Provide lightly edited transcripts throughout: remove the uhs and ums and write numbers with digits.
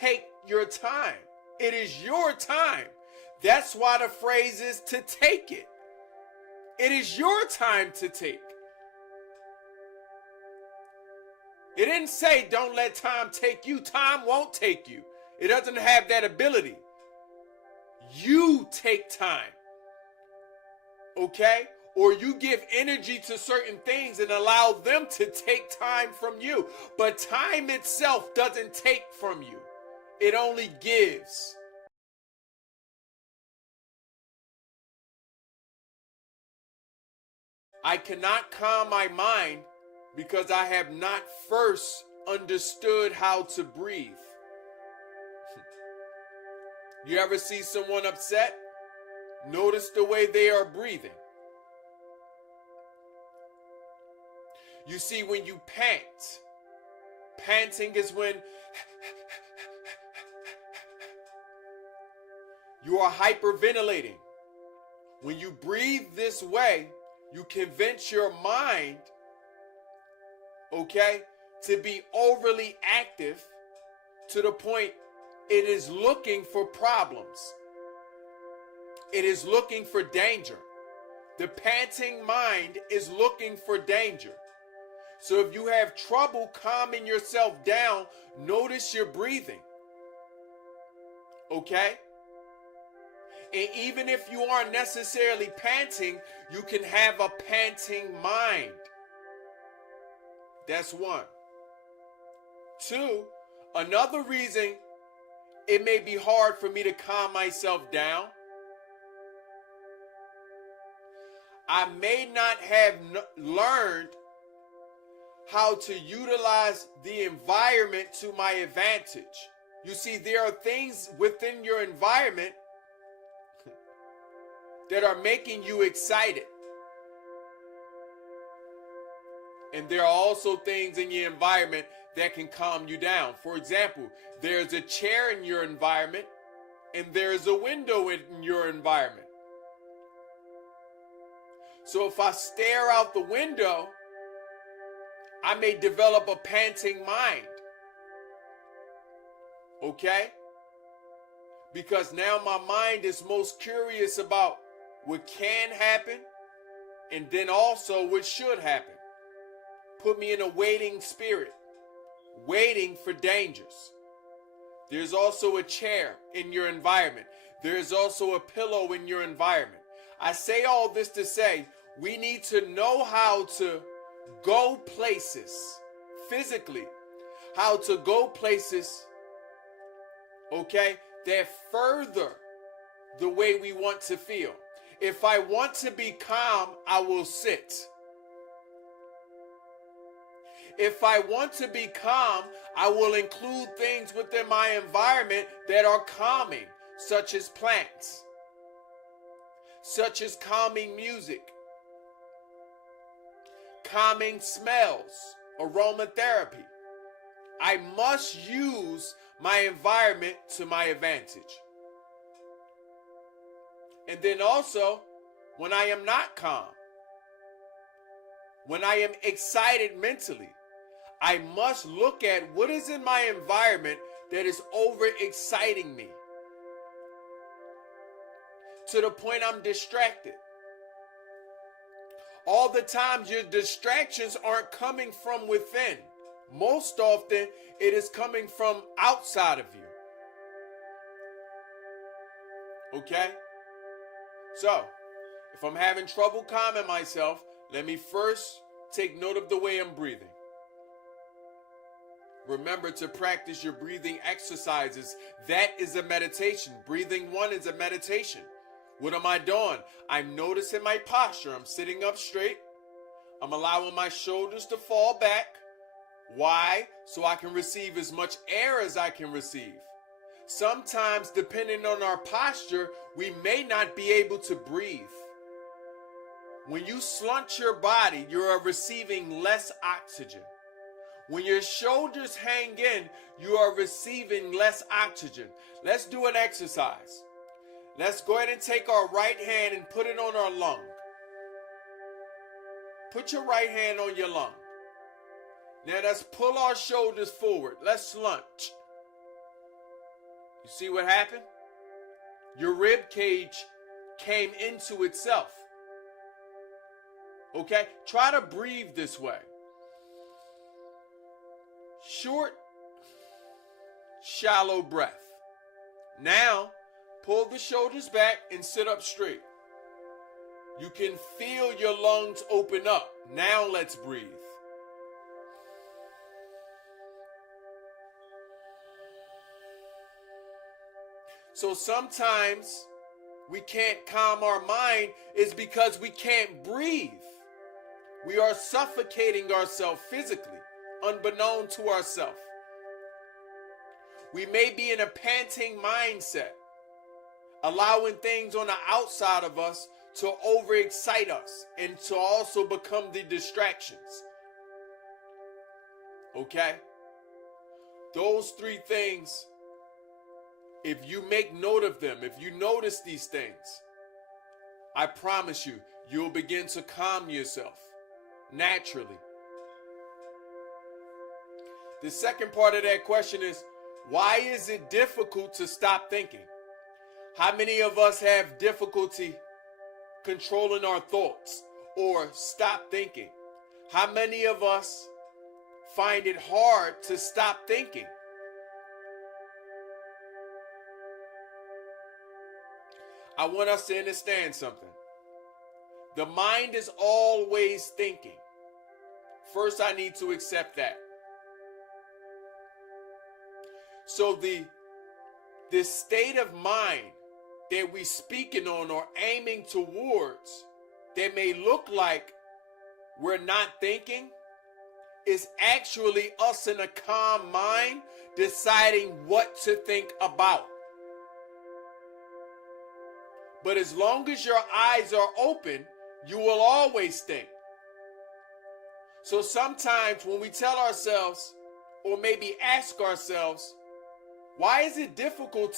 take your time. It is your time. That's why the phrase is to take it. It is your time to take. It didn't say don't let time take you. Time won't take you. It doesn't have that ability. You take time. Okay? Or you give energy to certain things and allow them to take time from you. But time itself doesn't take from you. It only gives. I cannot calm my mind because I have not first understood how to breathe. You ever see someone upset? Notice the way they are breathing. You see, when you pant, panting is when you are hyperventilating. When you breathe this way, you convince your mind, okay, to be overly active to the point it is looking for problems. It is looking for danger. The panting mind is looking for danger. So if you have trouble calming yourself down, notice your breathing. Okay? And even if you aren't necessarily panting, you can have a panting mind. That's one. Two, another reason it may be hard for me to calm myself down, I may not have learned how to utilize the environment to my advantage. You see, there are things within your environment that are making you excited. And there are also things in your environment that can calm you down. For example, there's a chair in your environment and there's a window in your environment. So if I stare out the window, I may develop a panting mind. Okay? Because now my mind is most curious about what can happen and then also what should happen. Put me in a waiting spirit, waiting for dangers. There's also a chair in your environment. There's also a pillow in your environment. I say all this to say we need to know how to go places physically, how to go places, okay, that further the way we want to feel. If I want to be calm, I will sit. If I want to be calm, I will include things within my environment that are calming, such as plants, such as calming music, calming smells, aromatherapy. I must use my environment to my advantage. And then also, when I am not calm, when I am excited mentally, I must look at what is in my environment that is overexciting me to the point I'm distracted. All the times your distractions aren't coming from within. Most often it is coming from outside of you. Okay? So, if I'm having trouble calming myself, let me first take note of the way I'm breathing. Remember to practice your breathing exercises. That is a meditation. Breathing one is a meditation. What am I doing? I'm noticing my posture. I'm sitting up straight. I'm allowing my shoulders to fall back. Why? So I can receive as much air as I can receive. Sometimes, depending on our posture, we may not be able to breathe. When you slouch your body, you are receiving less oxygen. When your shoulders hang in, you are receiving less oxygen. Let's do an exercise. Let's go ahead and take our right hand and put it on our lung. Put your right hand on your lung. Now let's pull our shoulders forward. Let's slouch. You see what happened? Your rib cage came into itself. Okay? Try to breathe this way. Short, shallow breath. Now, pull the shoulders back and sit up straight. You can feel your lungs open up. Now let's breathe. So sometimes we can't calm our mind is because we can't breathe. We are suffocating ourselves physically, unbeknown to ourselves. We may be in a panting mindset, allowing things on the outside of us to overexcite us and to also become the distractions. Okay? Those three things, if you make note of them, if you notice these things, I promise you, you'll begin to calm yourself naturally. The second part of that question is, why is it difficult to stop thinking? How many of us have difficulty controlling our thoughts or stop thinking? How many of us find it hard to stop thinking? I want us to understand something. The mind is always thinking. First, I need to accept that. So the state of mind that we speaking on or aiming towards that may look like we're not thinking is actually us in a calm mind deciding what to think about. But as long as your eyes are open, you will always think. So sometimes when we tell ourselves, or maybe ask ourselves, why is it difficult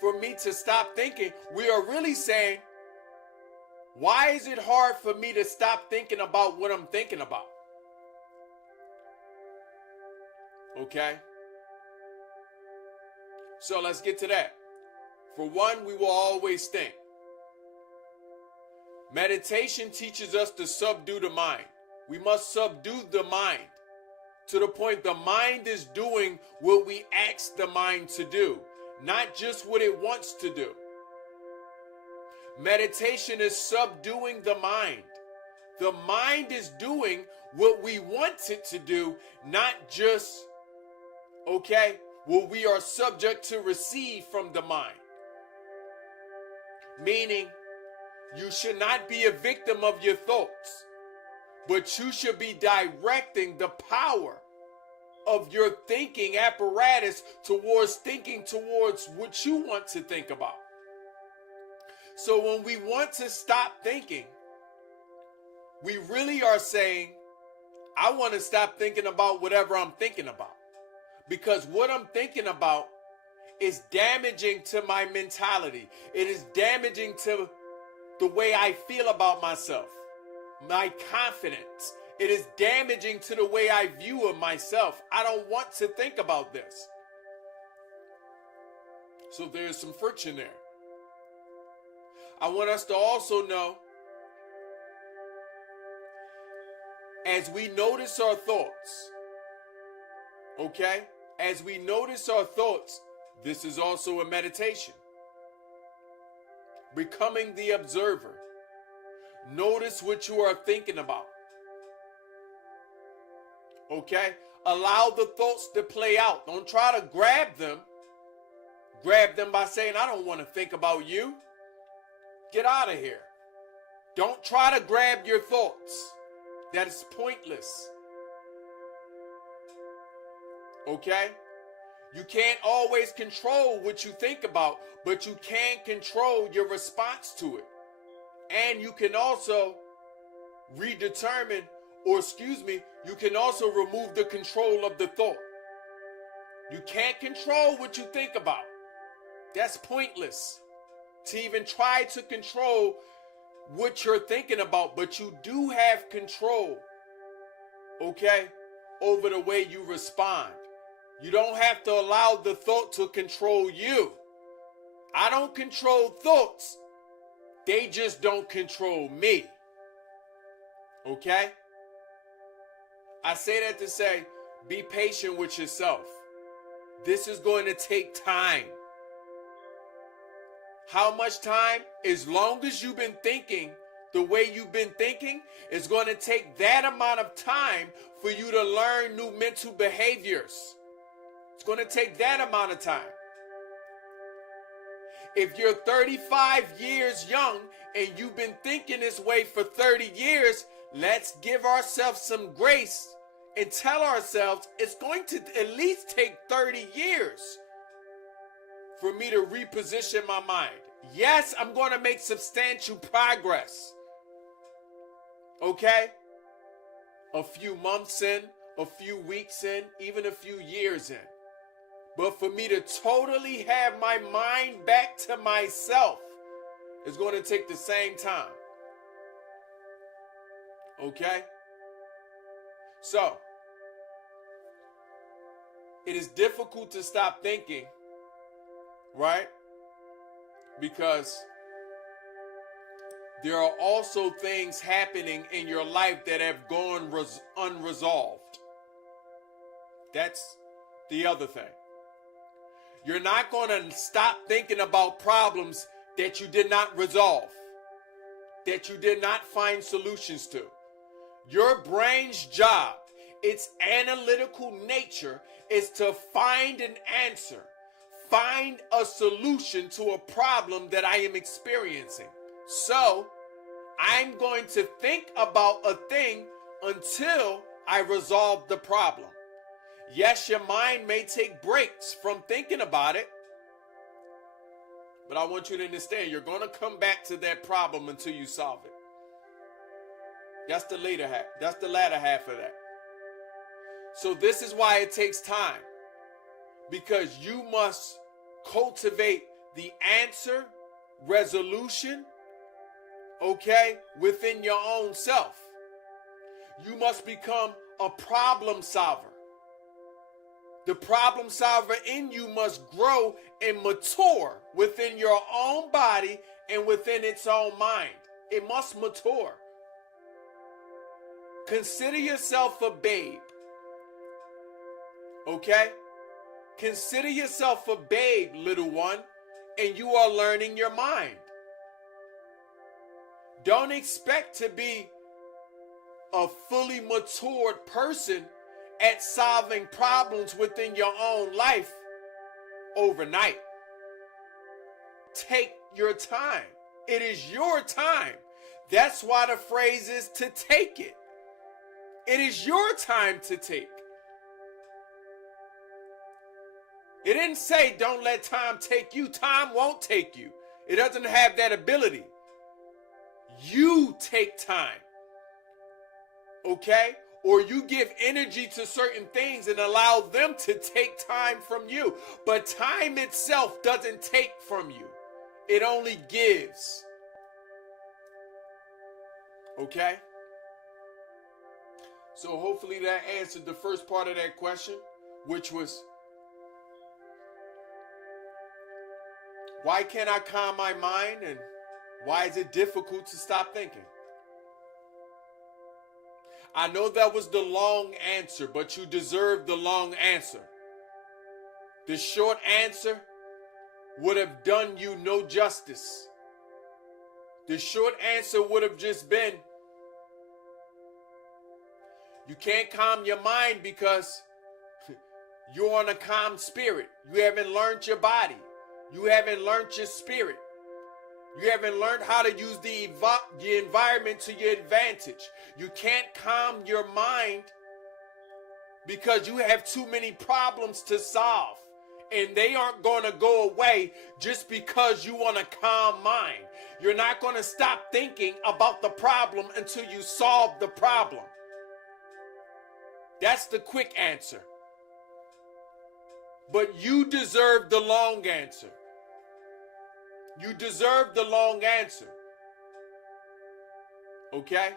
for me to stop thinking? We are really saying, why is it hard for me to stop thinking about what I'm thinking about? Okay? So let's get to that. For one, we will always think. Meditation teaches us to subdue the mind. We must subdue the mind to the point the mind is doing what we ask the mind to do, not just what it wants to do. Meditation is subduing the mind. The mind is doing what we want it to do, not just, what we are subject to receive from the mind. Meaning, you should not be a victim of your thoughts, but you should be directing the power of your thinking apparatus towards thinking towards what you want to think about. So when we want to stop thinking, we really are saying, I want to stop thinking about whatever I'm thinking about. Because what I'm thinking about is damaging to my mentality. It is damaging to the way I feel about myself, my confidence. It is damaging to the way I view of myself. I don't want to think about this. So there's some friction there. I want us to also know, as we notice our thoughts, as we notice our thoughts, this is also a meditation. Becoming the observer. Notice what you are thinking about. Allow the thoughts to play out. Don't try to grab them. Grab them by saying, I don't want to think about you. Get out of here. Don't try to grab your thoughts. That is pointless. You can't always control what you think about, but you can control your response to it. And you can also redetermine, you can also remove the control of the thought. You can't control what you think about. That's pointless to even try to control what you're thinking about, but you do have control, over the way you respond. You don't have to allow the thought to control you. I don't control thoughts. They just don't control me. Okay? I say that to say, be patient with yourself. This is going to take time. How much time? As long as you've been thinking the way you've been thinking, it's going to take that amount of time for you to learn new mental behaviors. It's going to take that amount of time. If you're 35 years young and you've been thinking this way for 30 years, let's give ourselves some grace and tell ourselves it's going to at least take 30 years for me to reposition my mind. Yes, I'm going to make substantial progress. Okay? A few months in, a few weeks in, even a few years in. But for me to totally have my mind back to myself is going to take the same time. Okay? So, it is difficult to stop thinking, right? Because there are also things happening in your life that have gone unresolved. That's the other thing. You're not going to stop thinking about problems that you did not resolve, that you did not find solutions to. Your brain's job, its analytical nature, is to find an answer, find a solution to a problem that I am experiencing. So, I'm going to think about a thing until I resolve the problem. Yes, your mind may take breaks from thinking about it, but I want you to understand you're going to come back to that problem until you solve it. That's the later half. That's the latter half of that. So this is why it takes time, because you must cultivate the answer, resolution, okay, within your own self. You must become a problem solver. The problem solver in you must grow and mature within your own body and within its own mind. It must mature. Consider yourself a babe. Okay? Consider yourself a babe, little one, and you are learning your mind. Don't expect to be a fully matured person at solving problems within your own life overnight. Take your time. It is your time. That's why the phrase is to take it. It is your time to take. It didn't say don't let time take you. Time won't take you. It doesn't have that ability. You take time. Okay? Or you give energy to certain things and allow them to take time from you. But time itself doesn't take from you. It only gives. Okay? So hopefully that answered the first part of that question, which was, why can't I calm my mind, and why is it difficult to stop thinking? I know that was the long answer, but you deserve the long answer. The short answer would have done you no justice. The short answer would have just been, you can't calm your mind because you're on a calm spirit. You haven't learned your body. You haven't learned your spirit. You haven't learned how to use the environment to your advantage. You can't calm your mind because you have too many problems to solve. And they aren't going to go away just because you want a calm mind. You're not going to stop thinking about the problem until you solve the problem. That's the quick answer. But you deserve the long answer. You deserve the long answer. Okay?